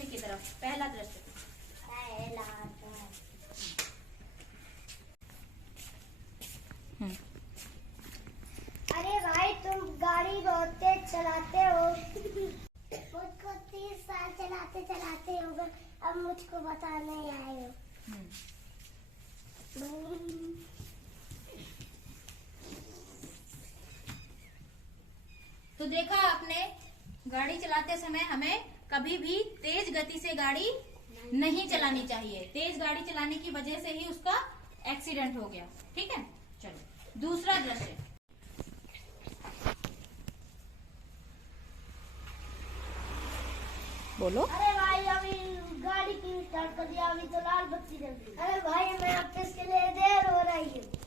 दृश्य की तरफ। पहला दृश्य। अरे भाई तुम गाड़ी बहुत तेज चलाते हो। मुझको 30 साल चलाते चलाते हो गए, अब मुझको बताने आए हो। तो देखा आपने, गाड़ी चलाते समय हमें कभी भी तेज गति से गाड़ी नहीं चलानी चाहिए। तेज गाड़ी चलाने की वजह से ही उसका एक्सीडेंट हो गया। ठीक है, चलो दूसरा दृश्य। बोलो। अरे भाई अभी गाड़ी की स्टार्ट कर दिया, अभी तो लाल बत्ती जल गई। अरे भाई मैं ऑफिस के लिए देर हो रही है।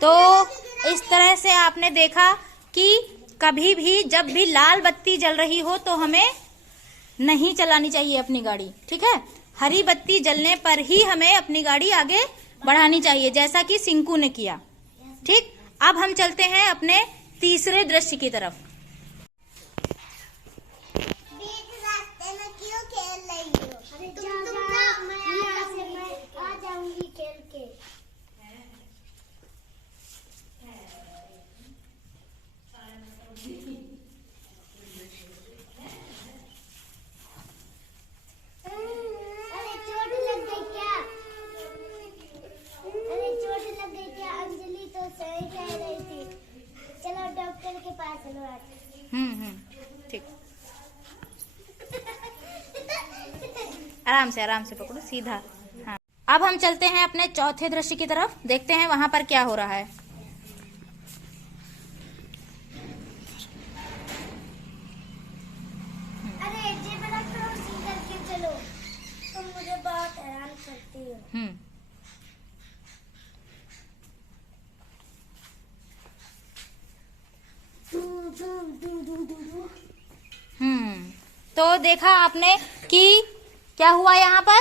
तो इस तरह से आपने देखा कि कभी भी जब भी लाल बत्ती जल रही हो तो हमें नहीं चलानी चाहिए अपनी गाड़ी। ठीक है, हरी बत्ती जलने पर ही हमें अपनी गाड़ी आगे बढ़ानी चाहिए, जैसा कि सिंकू ने किया। ठीक, अब हम चलते हैं अपने तीसरे दृश्य की तरफ। बीच रास्ते में क्यों खेल रही हो? मैं आ जाऊंगी खेल के। अरे चोट लग गई क्या? अरे चोट लग गई क्या? अंजलि तो सही कह रही थी। चलो डॉक्टर के पास चलो आज। ठीक, आराम से पकड़ो, सीधा। हाँ, अब हम चलते हैं अपने चौथे दृश्य की तरफ, देखते हैं वहां पर क्या हो रहा है। अरे जेब्रा क्रॉसिंग करके चलो, तुम मुझे बहुत हैरान करती हो। तो देखा आपने कि क्या हुआ यहाँ पर।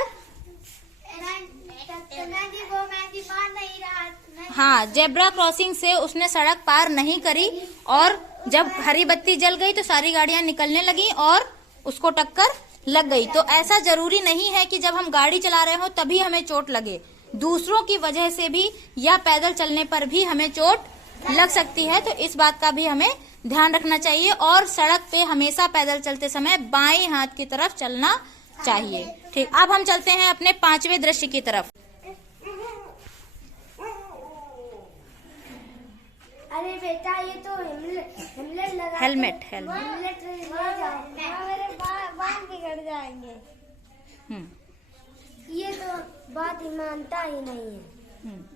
हाँ, जेब्रा क्रॉसिंग से उसने सड़क पार नहीं करी और जब हरी बत्ती जल गई तो सारी गाड़ियां निकलने लगी और उसको टक्कर लग गई। तो ऐसा जरूरी नहीं है कि जब हम गाड़ी चला रहे हो तभी हमें चोट लगे, दूसरों की वजह से भी या पैदल चलने पर भी हमें चोट लग सकती है। तो इस बात का भी हमें ध्यान रखना चाहिए और सड़क पे हमेशा पैदल चलते समय बाएं हाथ की तरफ चलना चाहिए। ठीक, अब हम चलते हैं अपने पांचवें दृश्य की तरफ। अरे बेटा ये तो हेलमेट लगा, हेलमेट ले जाओ, मेरे बाल बिगड़ जाएंगे। ये तो बात ही मानता ही नहीं है।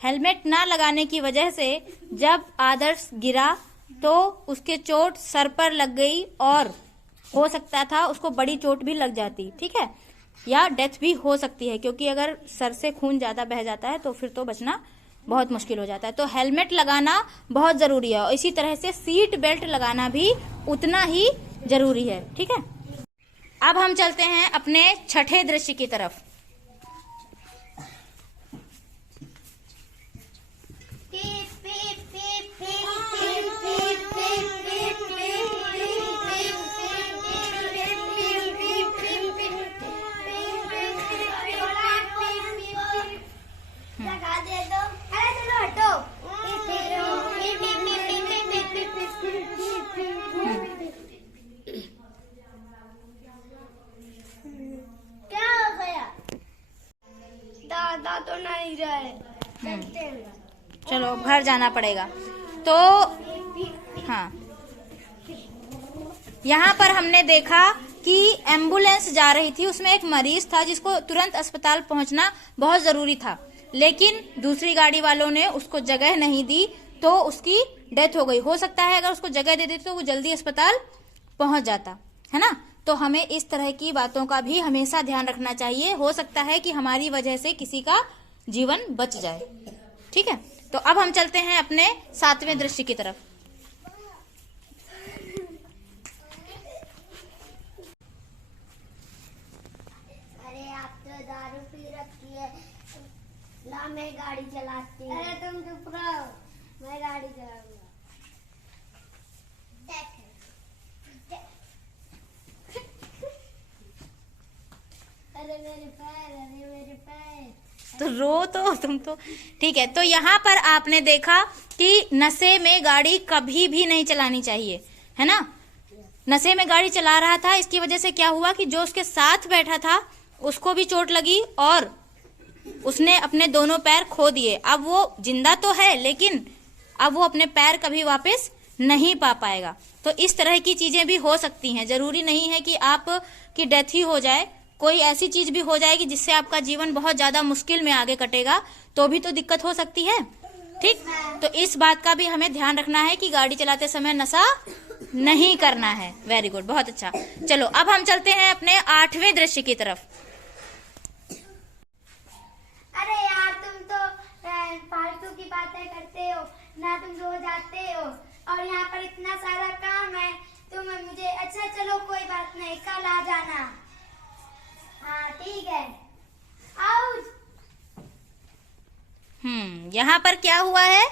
हेलमेट ना लगाने की वजह से जब आदर्श गिरा तो उसके चोट सर पर लग गई और हो सकता था उसको बड़ी चोट भी लग जाती। ठीक है, या डेथ भी हो सकती है, क्योंकि अगर सर से खून ज्यादा बह जाता है तो फिर तो बचना बहुत मुश्किल हो जाता है। तो हेलमेट लगाना बहुत जरूरी है और इसी तरह से सीट बेल्ट लगाना भी उतना ही जरूरी है। ठीक है, अब हम चलते हैं अपने छठे दृश्य की तरफ। लगा दे दो। अरे चलो हटो। क्या हो गया? दादा तो नहीं रहे, चलते हैं। चलो घर जाना पड़ेगा। तो हाँ, यहाँ पर हमने देखा कि एम्बुलेंस जा रही थी, उसमें एक मरीज था जिसको तुरंत अस्पताल पहुंचना बहुत जरूरी था, लेकिन दूसरी गाड़ी वालों ने उसको जगह नहीं दी तो उसकी डेथ हो गई। हो सकता है अगर उसको जगह दे देते तो वो जल्दी अस्पताल पहुंच जाता, है ना। तो हमें इस तरह की बातों का भी हमेशा ध्यान रखना चाहिए। हो सकता है कि हमारी वजह से किसी का जीवन बच जाए। ठीक। ठीक है, तो अब हम चलते हैं अपने 7वें दृश्य की तरफ। अरे आप तो दारू पी रखी है ना, मैं गाड़ी चलाती हूँ। अरे तुम चुप रहो, मैं गाड़ी चलाऊंगा। अरे मेरे पैर, अरे मेरे पैर। तो रो तो तुम तो ठीक है। तो यहाँ पर आपने देखा कि नशे में गाड़ी कभी भी नहीं चलानी चाहिए, है ना। नशे में गाड़ी चला रहा था, इसकी वजह से क्या हुआ कि जो उसके साथ बैठा था उसको भी चोट लगी और उसने अपने दोनों पैर खो दिए। अब वो जिंदा तो है, लेकिन अब वो अपने पैर कभी वापस नहीं पा पाएगा। तो इस तरह की चीजें भी हो सकती हैं। जरूरी नहीं है कि आप की डेथ ही हो जाए, कोई ऐसी चीज भी हो जाएगी जिससे आपका जीवन बहुत ज्यादा मुश्किल में आगे कटेगा, तो भी तो दिक्कत हो सकती है। ठीक, तो इस बात का भी हमें ध्यान रखना है कि गाड़ी चलाते समय नशा नहीं करना है। वेरी गुड, बहुत अच्छा। चलो अब हम चलते हैं अपने 8वें दृश्य की तरफ। अरे यार तुम तो फालतू की बातें करते हो ना, तुम रोज आते हो और यहाँ पर इतना सारा काम है। तुम मुझे अच्छा चलो कोई बात नहीं, कल आ जाना। हाँ ठीक है। आउट। यहाँ पर क्या हुआ है,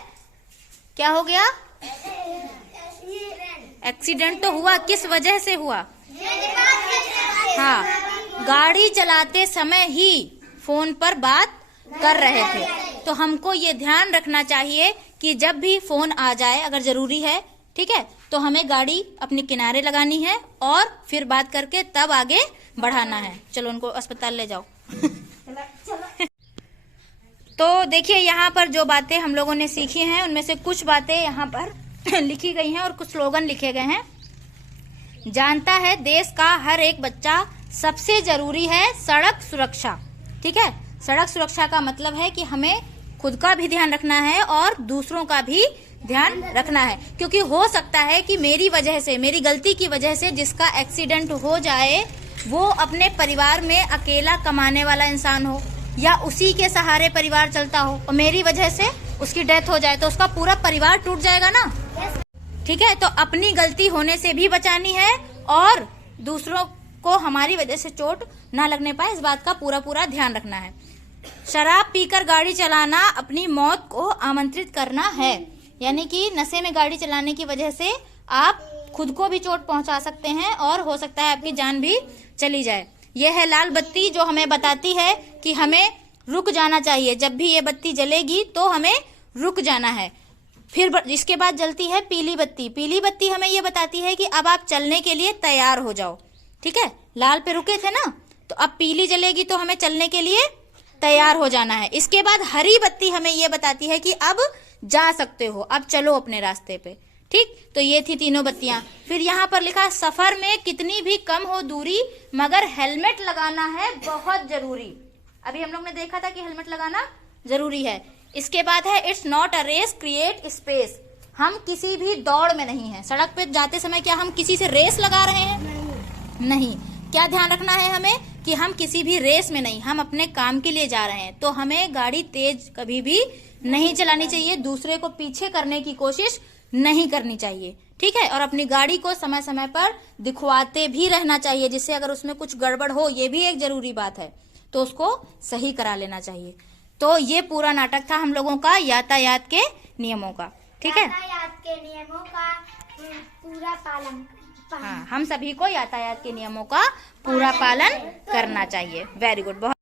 क्या हो गया? एक्सीडेंट तो हुआ, किस वजह से हुआ? हाँ, गाड़ी चलाते समय ही फोन पर बात कर रहे थे। तो हमको ये ध्यान रखना चाहिए कि जब भी फोन आ जाए, अगर जरूरी है, ठीक है, तो हमें गाड़ी अपने किनारे लगानी है और फिर बात करके तब आगे बढ़ाना है। चलो उनको अस्पताल ले जाओ। तो देखिए यहाँ पर जो बातें हम लोगों ने सीखी हैं उनमें से कुछ बातें यहाँ पर लिखी गई हैं और कुछ स्लोगन लिखे गए हैं। जानता है देश का हर एक बच्चा, सबसे जरूरी है सड़क सुरक्षा। ठीक है, सड़क सुरक्षा का मतलब है कि हमें खुद का भी ध्यान रखना है और दूसरों का भी ध्यान रखना है, क्योंकि हो सकता है कि मेरी वजह से, मेरी गलती की वजह से जिसका एक्सीडेंट हो जाए वो अपने परिवार में अकेला कमाने वाला इंसान हो या उसी के सहारे परिवार चलता हो और मेरी वजह से उसकी डेथ हो जाए तो उसका पूरा परिवार टूट जाएगा ना। ठीक है, तो अपनी गलती होने से भी बचानी है और दूसरों को हमारी वजह से चोट ना लगने पाए, इस बात का पूरा ध्यान रखना है। शराब पीकर गाड़ी चलाना अपनी मौत को आमंत्रित करना है, यानी कि नशे में गाड़ी चलाने की वजह से आप खुद को भी चोट पहुंचा सकते हैं और हो सकता है आपकी जान भी चली जाए। यह है लाल बत्ती जो हमें बताती है कि हमें रुक जाना चाहिए। जब भी ये बत्ती जलेगी तो हमें रुक जाना है। फिर इसके बाद जलती है पीली बत्ती। पीली बत्ती हमें ये बताती है कि अब आप चलने के लिए तैयार हो जाओ। ठीक है, लाल पे रुके थे ना, तो अब पीली जलेगी तो हमें चलने के लिए तैयार हो जाना है। इसके बाद हरी बत्ती हमें ये बताती है कि अब जा सकते हो, अब चलो अपने रास्ते पे। ठीक, तो ये थी तीनों बत्तियां। फिर यहाँ पर लिखा सफर में कितनी भी कम हो दूरी मगर हेलमेट लगाना है बहुत जरूरी। अभी हम लोग ने देखा था कि हेलमेट लगाना जरूरी है। इसके बाद है it's not a race create space. हम किसी भी दौड़ में नहीं है। सड़क पे जाते समय क्या हम किसी से रेस लगा रहे हैं? नहीं। क्या ध्यान रखना है हमें कि हम किसी भी रेस में नहीं, हम अपने काम के लिए जा रहे हैं। तो हमें गाड़ी तेज कभी भी नहीं चलानी चाहिए, दूसरे को पीछे करने की कोशिश नहीं करनी चाहिए। ठीक है, और अपनी गाड़ी को समय समय पर दिखवाते भी रहना चाहिए, जिससे अगर उसमें कुछ गड़बड़ हो, ये भी एक जरूरी बात है, तो उसको सही करा लेना चाहिए। तो ये पूरा नाटक था हम लोगों का यातायात के नियमों का। ठीक है, यातायात के नियमों का पूरा पालन। हाँ, हम सभी को यातायात के नियमों का पूरा पालन करना चाहिए। Very good.